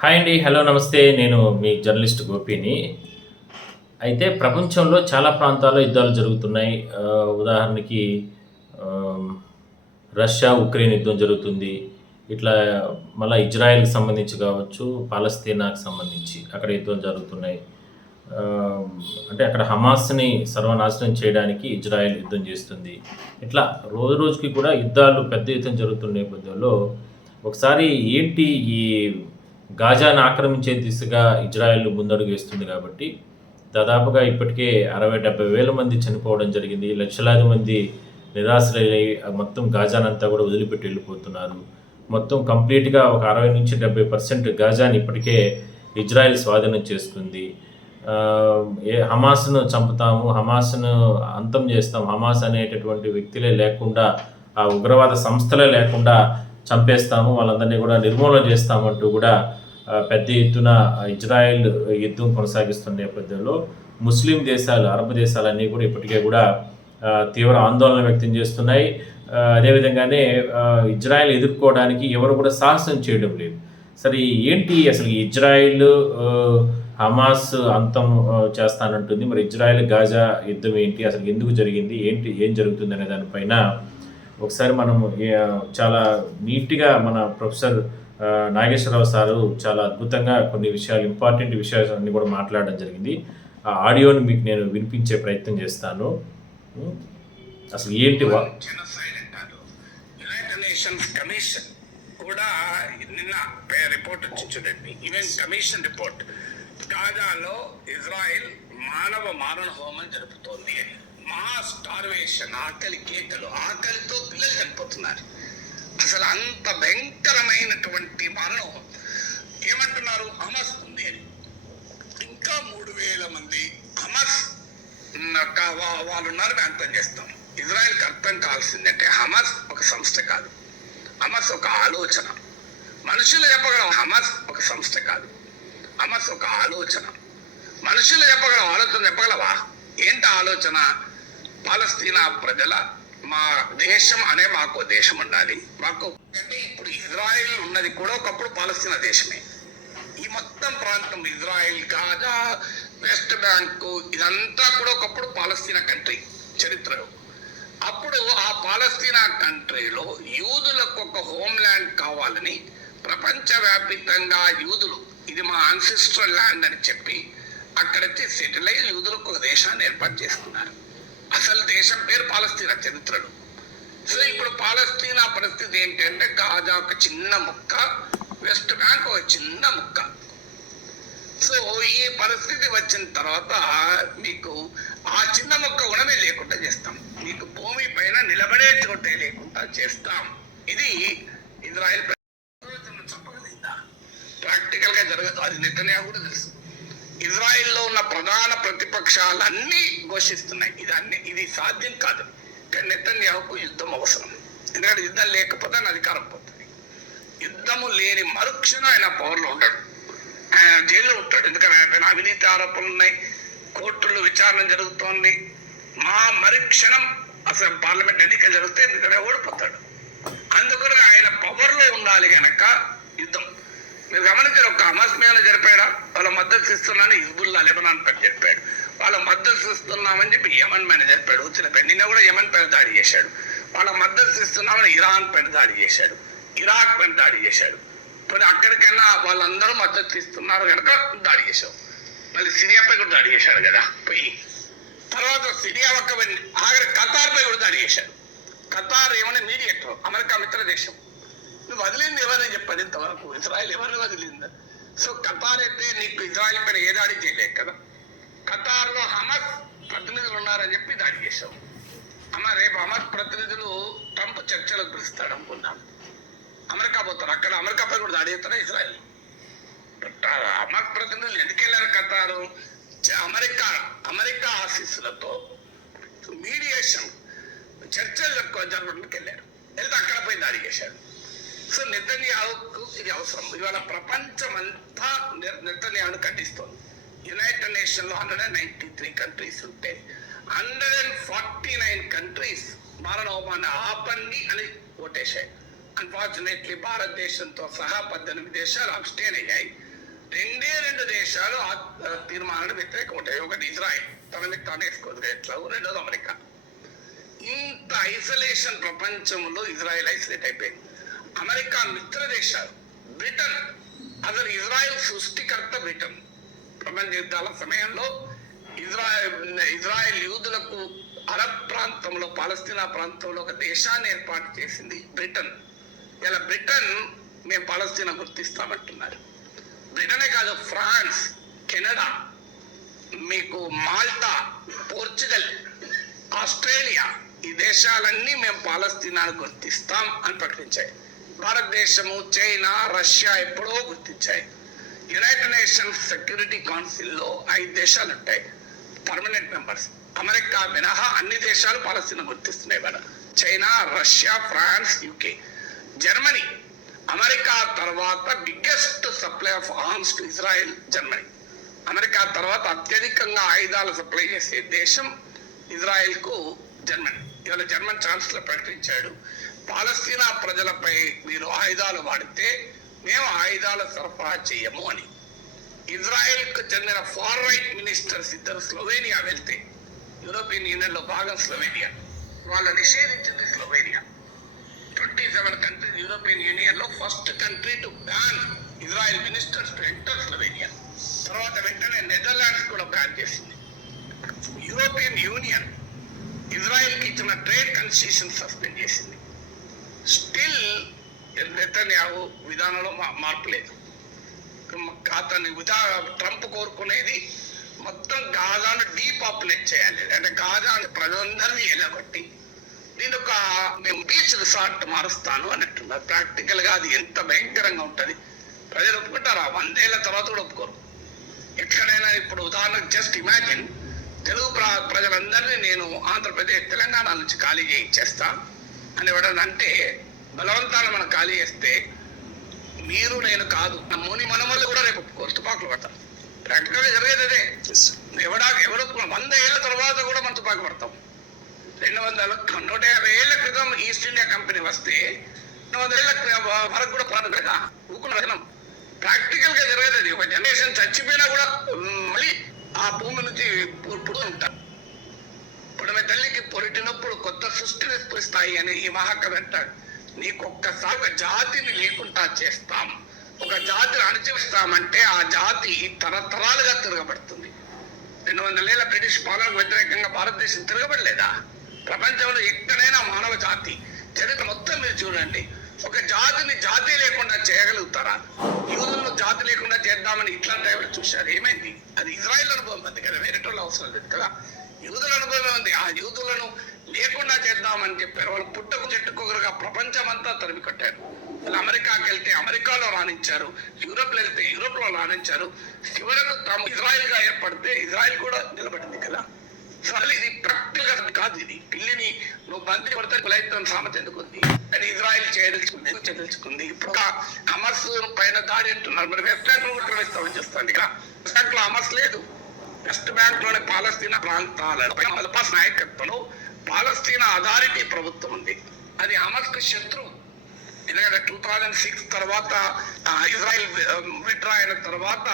Hi అండి. Hello నమస్తే. నేను మీ జర్నలిస్ట్ గోపిని. అయితే ప్రపంచంలో చాలా ప్రాంతాల్లో యుద్ధాలు జరుగుతున్నాయి. ఉదాహరణకి ఆహ్, రష్యా, ఉక్రెయిన్ యుద్ధం జరుగుతుంది. ఇట్లా మళ్ళా ఇజ్రాయెల్‌కి సంబంధించి కావచ్చు, పాలస్తీనాకి సంబంధించి అక్కడ యుద్ధాలు జరుగుతున్నాయి. ఆహ్, అంటే అక్కడ హమాస్‌ని సర్వనాశనం చేయడానికి ఇజ్రాయెల్ యుద్ధం చేస్తుంది. ఇట్లా రోజు రోజుకి కూడా యుద్ధాలు పెద్ద ఎత్తున జరుగుతున్న నేపథ్యంలో ఒకసారి ఏంటి ఈ గాజాను ఆక్రమించే దిశగా ఇజ్రాయెల్ ముందడుగు వేస్తుంది కాబట్టి, దాదాపుగా ఇప్పటికే 60, 70 వేల మంది చనిపోవడం జరిగింది. లక్షలాది మంది నిరాశ్రయులై మొత్తం గాజానంతా కూడా వదిలిపెట్టి వెళ్ళిపోతున్నారు. మొత్తం కంప్లీట్‌గా ఒక 60-70% గాజాని ఇప్పటికే ఇజ్రాయెల్ స్వాధీనం చేసుకుంది. ఆహ్, హమాస్‌ను చంపుతాము, హమాస్‌ను అంతం చేస్తాం, హమాస్ అనేటటువంటి వ్యక్తులే లేకుండా, ఆ ఉగ్రవాద సంస్థలే లేకుండా చంపేస్తాము, వాళ్ళందరినీ కూడా నిర్మూలన చేస్తామంటూ కూడా పెద్ద ఎత్తున ఇజ్రాయెల్ యుద్ధం కొనసాగిస్తున్న నేపథ్యంలో ముస్లిం దేశాలు, అరబ్ దేశాలన్నీ కూడా ఇప్పటికే కూడా తీవ్ర ఆందోళన వ్యక్తం చేస్తున్నాయి. అదేవిధంగానే ఇజ్రాయెల్ ఎదుర్కోవడానికి ఎవరు కూడా సాహసం చేయడం లేదు. సరే ఏంటి అసలు ఈ ఇజ్రాయెల్ హమాస్ అంతం చేస్తానంటుంది. మరి ఇజ్రాయెల్ గాజా యుద్ధం ఏంటి? అసలు ఎందుకు జరిగింది? ఏం జరుగుతుంది అనే దానిపైన ఒకసారి మనం చాలా నీట్‌గా మన ప్రొఫెసర్ నాగేశ్వరరావు సారు చాలా అద్భుతంగా కొన్ని విషయాలు, ఇంపార్టెంట్ విషయాలన్నీ కూడా మాట్లాడడం జరిగింది. ఆ ఆడియోని మీకు నేను వినిపించే ప్రయత్నం చేస్తాను. అసలు ఏంటి యునైటెడ్ నేషన్స్ కమిషన్ కూడా నిన్న రిపోర్ట్ వచ్చింది చూడండి. ఈవెన్ కమిషన్ రిపోర్ట్ గాజాలో ఇజ్రాయెల్ మానవ మారణ హోమం జరుపుతోంది అని. మహా స్టార్వేషన్, ఆకలి కేకలు, ఆకలితో పిల్లలు చనిపోతున్నారు. అసలు అంత భయంకరమైనటువంటి మరణం. ఏమంటున్నారు? హమాస్ ఉంది అని. ఇంకా 3,000 మంది హమాస్ వాళ్ళు ఉన్నారు, మేము అంతం చేస్తాం. ఇజ్రాయెల్కి అర్థం కావాల్సిందంటే హమాస్ ఒక సంస్థ కాదు, హమాస్ ఒక ఆలోచన. మనుషులు చెప్పగలం, హమాస్ ఒక సంస్థ కాదు, హమాస్ ఒక ఆలోచన. మనుషులు చెప్పగలం, ఆలోచన చెప్పగలవా? ఏంటి ఆలోచన? పాలస్తీనా ప్రజల మా దేశం అనే మాకు దేశం ఉండాలి. మాకు అంటే ఇప్పుడు ఇజ్రాయెల్ ఉన్నది కూడా ఒకప్పుడు పాలస్తీనా దేశమే. ఈ మొత్తం ప్రాంతం ఇజ్రాయెల్, గాజా, వెస్ట్ బ్యాంకు ఇదంతా కూడా ఒకప్పుడు పాలస్తీనా కంట్రీ చరిత్రలో. అప్పుడు ఆ పాలస్తీనా కంట్రీలో యూదులకు ఒక హోమ్ ల్యాండ్ కావాలని ప్రపంచవ్యాప్తంగా యూదులు ఇది మా అన్సిస్ట్రల్ ల్యాండ్ అని చెప్పి అక్కడైతే సెటిల్ అయ్యి యూదులకు ఒక దేశాన్ని ఏర్పాటు చేసుకున్నారు. అసలు దేశం పేరు పాలస్తీనా చరిత్రలో. సో ఇప్పుడు పాలస్తీనా పరిస్థితి ఏంటంటే గాజా ఒక చిన్న ముక్క, వెస్ట్ బ్యాంక్ ఒక చిన్న ముక్క. సో ఈ పరిస్థితి వచ్చిన తర్వాత మీకు ఆ చిన్న ముక్క గుణమే లేకుండా చేస్తాం, మీకు భూమి పైన నిలబడే చోటే లేకుండా చేస్తాం. ఇది ఇజ్రాయెల్ చెప్పగలిగిందా? ప్రాక్టికల్ గా జరగదు. అది నెతన్యాహు కూడా తెలుసు. ఇజ్రాయెల్లో ఉన్న ప్రధాన ప్రతిపక్షాలన్నీ ఘోషిస్తున్నాయి ఇది సాధ్యం కాదు. కానీ నెతన్యాహుకు యుద్ధం అవసరం. ఎందుకంటే యుద్ధం లేకపోతే ఆయన అధికారం పోతుంది. యుద్ధము లేని మరుక్షణం ఆయన పవర్లో ఉండడు, ఆయన జైల్లో ఉంటాడు. ఎందుకంటే ఆయన అవినీతి ఆరోపణలు ఉన్నాయి, కోర్టుల్లో విచారణ జరుగుతోంది. మరుక్షణం అసలు పార్లమెంట్ ఎన్నికలు జరిగితే ఎందుకంటే ఓడిపోతాడు. అందుకని ఆయన పవర్లో ఉండాలి కనుక యుద్ధం. మీరు గమనించారు, ఒక హమాస్ మీద జరిపాడా? వాళ్ళ మద్దతు ఇస్తున్నాను హిజ్బుల్లా లెబనాన్ పైన చెప్పాడు. వాళ్ళ మద్దతు ఇస్తున్నామని చెప్పి యమన్ పైన చెప్పాడు. నిన్న కూడా యమన్ పైన దాడి చేశాడు. వాళ్ళ మద్దతు ఇస్తున్నామని ఇరాన్ పైన దాడి చేశాడు, ఇరాక్ పైన దాడి చేశాడు. పోనీ అక్కడికైనా వాళ్ళందరూ మద్దతు ఇస్తున్నారు కనుక దాడి చేశావు. మళ్ళీ సిరియాపై కూడా దాడి చేశాడు కదా పోయి. తర్వాత సిరియా ఒక్క ఆఖరి ఖతార్ పై కూడా దాడి చేశాడు. ఖతార్ ఏమైనా మీడియేటర్, అమెరికా మిత్ర దేశం. నువ్వు వదిలింది ఎవరని చెప్పాడు ఇంతవరకు? ఇజ్రాయెల్ ఎవరిని వదిలిందా? సో ఖతార్ అయితే నీకు ఇజ్రాయెల్ పైన ఏ దాడి చేయలేదు కదా. ఖతార్లో హమాస్ ప్రతినిధులు ఉన్నారని చెప్పి దాడి చేశావు. రేపు హమాస్ ప్రతినిధులు ట్రంప్ చర్చలకు పిలుస్తాడు అనుకున్నాను. అమెరికా పోతారు, అక్కడ అమెరికాపై కూడా దాడి చేస్తారా ఇజ్రాయెల్? హమాస్ ప్రతినిధులు ఎందుకు వెళ్ళారు ఖతారు? అమెరికా ఆఫీసులతో మీడియేషన్ చర్చలు జరపడానికి వెళ్ళారు. వెళ్తే అక్కడ పోయి దాడి చేశాడు. సో నెతన్యాహుకు ఇది అవసరం. ఇవాళ ప్రపంచం అంతా నెతన్యాహును ఖండిస్తోంది. యునైటెడ్ నేషన్లో 193 కంట్రీస్ ఉంటే 149 కంట్రీస్ మారణ హోమాన్ని ఆపండి అని ఓటేశాయి. అన్ఫార్చునేట్లీ భారతదేశంతో సహా 18 దేశాలు అబ్స్టైన్ అయ్యాయి. రెండు దేశాలు ఆ తీర్మానాన్ని వ్యతిరేకం ఉంటాయి. ఒకటి ఇజ్రాయెల్ తన మీద తాను వేసుకోదు ఎట్లా, రెండోది అమెరికా. ఇంత ఐసోలేషన్ ప్రపంచంలో ఇజ్రాయెల్ ఐసోలేట్ అయిపోయింది. అమెరికా మిత్ర దేశాలు బ్రిటన్, అసలు ఇజ్రాయెల్ సృష్టికర్త బ్రిటన్. ప్రపంచ యుద్ధాల సమయంలో ఇజ్రాయెల్ యూదులకు అరబ్ ప్రాంతంలో, పాలస్తీనా ప్రాంతంలో ఒక దేశాన్ని ఏర్పాటు చేసింది బ్రిటన్. ఇలా బ్రిటన్ మేము పాలస్తీనా గుర్తిస్తామంటున్నారు. బ్రిటనే కాదు, ఫ్రాన్స్, కెనడా, మీకు మాల్టా, పోర్చుగల్, ఆస్ట్రేలియా, ఈ దేశాలన్నీ మేము పాలస్తీనాను గుర్తిస్తాం అని ప్రకటించాయి. భారతదేశము, చైనా, రష్యా ఎప్పుడో గుర్తించాయి. యునైటెడ్ నేషన్స్ సెక్యూరిటీ కౌన్సిల్లో 5 దేశాలు ఉంటాయి పర్మనెంట్ మెంబర్స్. అమెరికా మినహా అన్ని దేశాలు పాలస్తీనా గుర్తిస్తున్నాయి madam. China, Russia, France, UK, Germany. America తర్వాత biggest supply of arms to Israel Germany. America తర్వాత అత్యధికంగా ఆయుధాలు సప్లై చేసే దేశం ఇజ్రాయెల్ కు జర్మనీ. ఇవాళ జర్మన్ ఛాన్సలర్ ప్రకటించాడు, పాలస్తీనా ప్రజలపై మీరు ఆయుధాలు వాడితే మేము ఆయుధాలు సరఫరా చేయము అని. ఇజ్రాయెల్ కు చెందిన ఫార్ రైట్ మినిస్టర్స్ ఇద్దరు స్లోవేనియా వెళ్తే, యూరోపియన్ యూనియన్ లో భాగం స్లోవేనియా, వాళ్ళు నిషేధించింది స్లోవేనియా. 27 కంట్రీస్ యూరోపియన్ యూనియన్ లో first country to ban Israel ministers to enter Slovenia. తర్వాత వెంటనే నెదర్లాండ్స్ కూడా బ్యాన్ చేసింది. యూరోపియన్ యూనియన్ ఇజ్రాయెల్ కి ఇచ్చిన ట్రేడ్ కన్సెషన్ సస్పెండ్ చేసింది. స్టిల్ నెతన్యాహు విధానంలో మార్పు లేదు. అతని ట్రంప్ కోరుకునేది మొత్తం గాజాను డీపాపులేట్ చేయాలి, అంటే గాజాను ప్రజలందరినీ ఎలగొట్టి నేను ఒక బీచ్ రిసార్ట్ మారుస్తాను అన్నట్టున్నారు. ప్రాక్టికల్ గా అది ఎంత భయంకరంగా ఉంటుంది. ప్రజలు ఒప్పుకుంటారా? 100 ఏళ్ల తర్వాత కూడా ఒప్పుకోరు. ఎక్కడైనా ఇప్పుడు ఉదాహరణకు జస్ట్ ఇమాజిన్, తెలుగు ప్రజలందరినీ నేను ఆంధ్రప్రదేశ్, తెలంగాణ నుంచి ఖాళీ చేయించేస్తా అని ఎవడన్నా అంటే, బలవంతాలు మనం ఖాళీ చేస్తే మీరు నేను కాదు, నమ్మని మనమల్ని కూడా రేపు ఒప్పుకోరు, తుపాకులు పడతాం. ప్రాక్టికల్ గా జరిగేది అదే. ఎవరు 100 ఏళ్ల తర్వాత కూడా మనం తుపాకు పడతాం. 150 ఏళ్ల క్రితం ఈస్ట్ ఇండియా కంపెనీ వస్తే 100 ఏళ్ల వరకు కూడా ప్రారంభంగా ఊకున్న ప్రాక్టికల్ గా జరిగేది అది. ఒక జనరేషన్ చచ్చిపోయినా కూడా మళ్ళీ ఆ భూమి నుంచి పుడుతూ ఉంటారు. ఇప్పుడు మీ తల్లికి పొరిటినప్పుడు కొత్త సృష్టిని స్ఫురిస్తాయి అని ఈ మహాకవి అంటాడు. నీకొక్కసారి ఒక జాతిని లేకుండా చేస్తాం, ఒక జాతిని అణచివేస్తామంటే ఆ జాతి తరతరాలుగా తిరగబడుతుంది. 200 ఏళ్ల బ్రిటిష్ పాలనకు వ్యతిరేకంగా భారతదేశం తిరగబడలేదా? ప్రపంచంలో ఎక్కడైనా మానవ జాతి చరిత్ర మొత్తం మీరు చూడండి, ఒక జాతిని జాతి లేకుండా చేయగలుగుతారా? యూదులను జాతి లేకుండా చేద్దామని ఇట్లాంటి ఎవరు చూశారు? ఏమైంది? అది ఇజ్రాయెల్ అనుభవం ఉంది కదా, వేరేటోళ్ళు అవసరం లేదు కదా. యూదుల అనుభవం ఉంది. ఆ యూదులను లేకుండా చేద్దామని చెప్పారు. వాళ్ళు పుట్టకు చెట్టుకొకరుగా ప్రపంచం అంతా తరిమి కట్టారు. వాళ్ళు అమెరికాకి వెళ్తే అమెరికాలో రాణించారు, యూరోప్ వెళ్తే యూరోప్ లో రాణించారు. చివరకు తాము ఇజ్రాయెల్ గా ఏర్పడితే ఇజ్రాయెల్ కూడా నిలబడింది కదా. అసలు ఇది ప్రాక్టికల్ గా కాదు. ఇది పిల్లిని నువ్వు బంతి పడితే కులైతం సామెత ఎందుకుంది అని ఇజ్రాయెల్ చేయదలుచుకుంది. ఇప్పుడు హమాస్ పైన దాడి అంటున్నారు. మరి వెస్ట్ బ్యాంక్ లో కూడా ప్రవేశిస్తామని చేస్తాను. ఇక వెస్ట్ బ్యాంక్ లో హమాస్ లేదు. వెస్ట్ బ్యాంక్ లోని పాలస్తీనా ప్రాంతాలలో అల్బాస్ నాయకత్వంలో పాలస్తీనా అథారిటీ ప్రభుత్వం ఉంది. అది హమాస్ కు శత్రువు. ఎందుకంటే 2006 తర్వాత ఇజ్రాయెల్ విత్డ్రా అయిన తర్వాత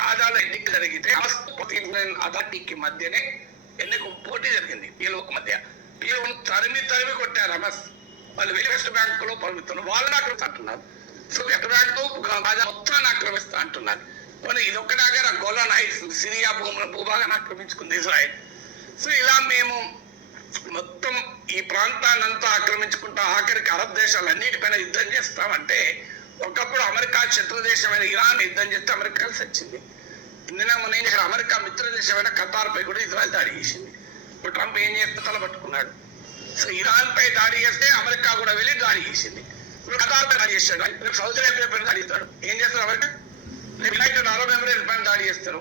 గాజాలో ఎన్నిక జరిగితే అథారిటీకి మధ్యనే ఎన్నిక పోటీ జరిగింది. వీళ్ళ మధ్య వీళ్ళు తరిమి కొట్టారు హమాస్. వాళ్ళు వెళ్ళి వెస్ట్ బ్యాంక్ లో పరిమితున్నారు. వాళ్ళని ఆక్రమిస్తా అంటున్నారు. సో వెస్ట్ బ్యాంక్ గాజా మొత్తాన్ని ఆక్రమిస్తా అంటున్నారు. కానీ ఇది ఒక్క దగ్గర గోలాన్ హైట్స్ సిరియా భూభాగాన్ని ఆక్రమించుకుంది ఇజ్రాయెల్. సో ఇలా మేము మొత్తం ఈ ప్రాంతాన్ని అంతా ఆక్రమించుకుంటా ఆఖరికి అరబ్ దేశాలన్నిటిపైన యుద్ధం చేస్తామంటే, ఒకప్పుడు అమెరికా శత్రు దేశమైన ఇరాన్ యుద్ధం చేస్తే అమెరికా కలిసి వచ్చింది. నిన్న మన ఏం చేశారు? అమెరికా మిత్ర దేశమైన ఖతార్ పై కూడా ఇజ్రాయెల్ దాడి చేసింది. ఇప్పుడు ట్రంప్ ఏం చేస్తే తలబట్టుకున్నాడు. సో ఇరాన్ పై దాడి చేస్తే అమెరికా కూడా వెళ్ళి దాడి చేసింది. ఇప్పుడు ఖతార్ పై దాడి చేస్తాడు, సౌదీ అరేబియా పైన దాడి చేస్తాడు. ఏం చేస్తారు అమెరికా? యునైటెడ్ అరబ్ ఎమిరేట్స్ పైన దాడి చేస్తారు.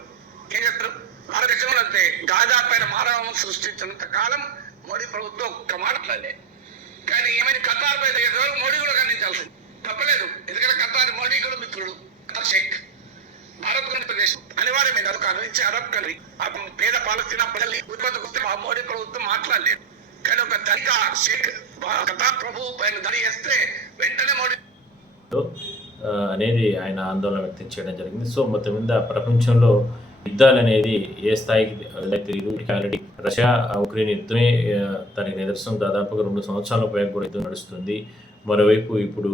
ఏం చేస్తారు? భారతదేశంలో అంతే. గాజా పైన మానవం సృష్టించినంత కాలం మోడీ ప్రభుత్వం ఒక్క మాట్లాడలే. కానీ ఏమైనా ఖతార్ పై చేసేవారు మోడీ కూడా ఖండించాల్సింది తప్పలేదు. ఎందుకంటే ఖతార్ మోడీ కూడా మిత్రుడు. ఖతార్ షేక్ భారత్ దేశం అనివార్యమైంది. అదొక నుంచి అరబ్ కంట్రీ. పేద పాలస్తీనా ప్రజల్ని ఉత్పత్తికి వస్తే ఆ మోడీ ప్రభుత్వం మాట్లాడలేదు. కానీ ఒక ధనిక షేక్ ఖతార్ ప్రభు పైన దాడి చేస్తే వెంటనే మోడీ అనేది ఆయన ఆందోళన వ్యక్తం చేయడం జరిగింది. సో, మొత్తం మీద ప్రపంచంలో యుద్ధాలనేది ఏ స్థాయికి తెలియదు. ఆల్రెడీ రష్యా, ఉక్రెయిన్ యుద్ధమే దానికి నిదర్శనం. దాదాపుగా 2 సంవత్సరాల పైగా కూడా యుద్ధం నడుస్తుంది. మరోవైపు ఇప్పుడు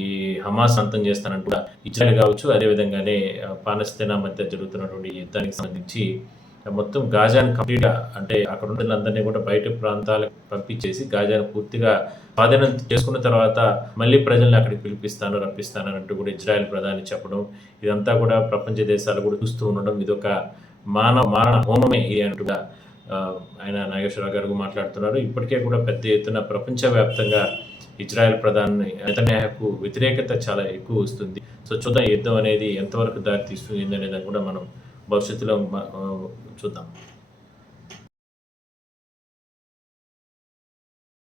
ఈ హమాస్ అంతం చేస్తానంటూ కూడా ఇజ్రాయెల్ కావచ్చు, అదేవిధంగానే పాలస్తీనా మధ్య జరుగుతున్నటువంటి యుద్ధానికి సంబంధించి మొత్తం గాజాను కంప్లీట్‌గా అంటే అక్కడ ఉన్న వాళ్ళందరినీ కూడా బయట ప్రాంతాలకు పంపించేసి గాజాను పూర్తిగా స్వాధీనం చేసుకున్న తర్వాత మళ్ళీ ప్రజల్ని అక్కడికి రప్పిస్తాను అన్నట్టు కూడా ఇజ్రాయెల్ ప్రధాని చెప్పడం, ఇదంతా కూడా ప్రపంచ దేశాలు కూడా చూస్తూ ఉండడం, ఇదొక మారణ హోమమే ఇది అన్నట్టుగా ఆయన నాగేశ్వరరావు గారు మాట్లాడుతున్నారు. ఇప్పటికే కూడా పెద్ద ఎత్తున ప్రపంచవ్యాప్తంగా ఇజ్రాయెల్ ప్రధాని నెతన్యాహుకు వ్యతిరేకత చాలా ఎక్కువ వస్తుంది. సో, చూద్దాం ఈ యుద్ధం అనేది ఎంతవరకు దారి తీస్తుంది అనేది కూడా మనం భవిష్యత్తులో చూద్దాం.